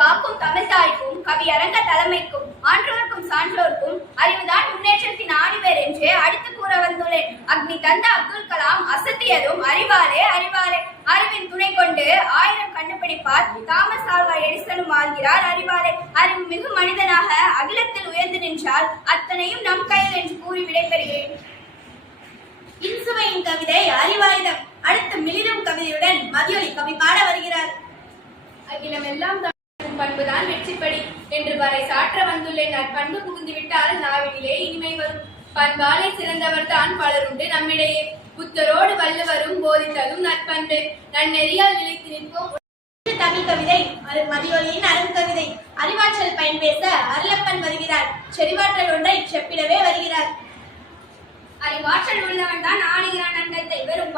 காக்கும் தமிழ் தாய்க்கும் கவி அரங்க தலைமைக்கும் ஆன்றோர்க்கும் சான்றோர்க்கும் அறிவுதான் முன்னேற்றத்தின் ஆணிவேர் என்று அடித்து கூற வந்துள்ளேன். அக்னி தந்த அப்துல் கலாம் அசத்தியதும் அறிவாலே அறிவாலே. அறிவின் துணை கொண்டு 1000 கண்டுபிடிப்பார். Thomas Alva எடிசனும் ஆள்கிறார் அறிவாலே. அறிவு மிகு மனிதனாக அகிலத்தில் உயர்ந்து நின்றால் அத்தனையும் நம் கையில் என்று கூறி விடைபெறுகிறேன். இன்சுவையின் கவிதை அறிவாயுதம். அடுத்து மிளிரும் கவிதையுடன் மதியொலி கவி பாட வருகிறார். அகிலம் எல்லாம் பண்புதான் வெற்றிப்படி என்று வரை சாற்ற வந்துள்ளேன். நற்பண்பு புகுந்துவிட்டால் நாவினிலே இனிமை வரும். பண்பாலை சிறந்தவர் தான் பலருண்டு நம்மிடையே. புத்தரோடு வள்ளுவரும் போதித்ததும் நற்பண்பு. நன்னெறியால் நிலைத்து நிற்போம். தமிழ் கவிதை மதியொலியின் அருங்கவிதை. அறிவாற்றல் பயன் பேச அருளப்பன் வருகிறார். செறிவாற்றல் ஒன்றை செப்பிடவே வருகிறார். அறிவாற்றல் உள்ளவன் தான் ஆளுகிறான் அண்டத்தை. வெறும்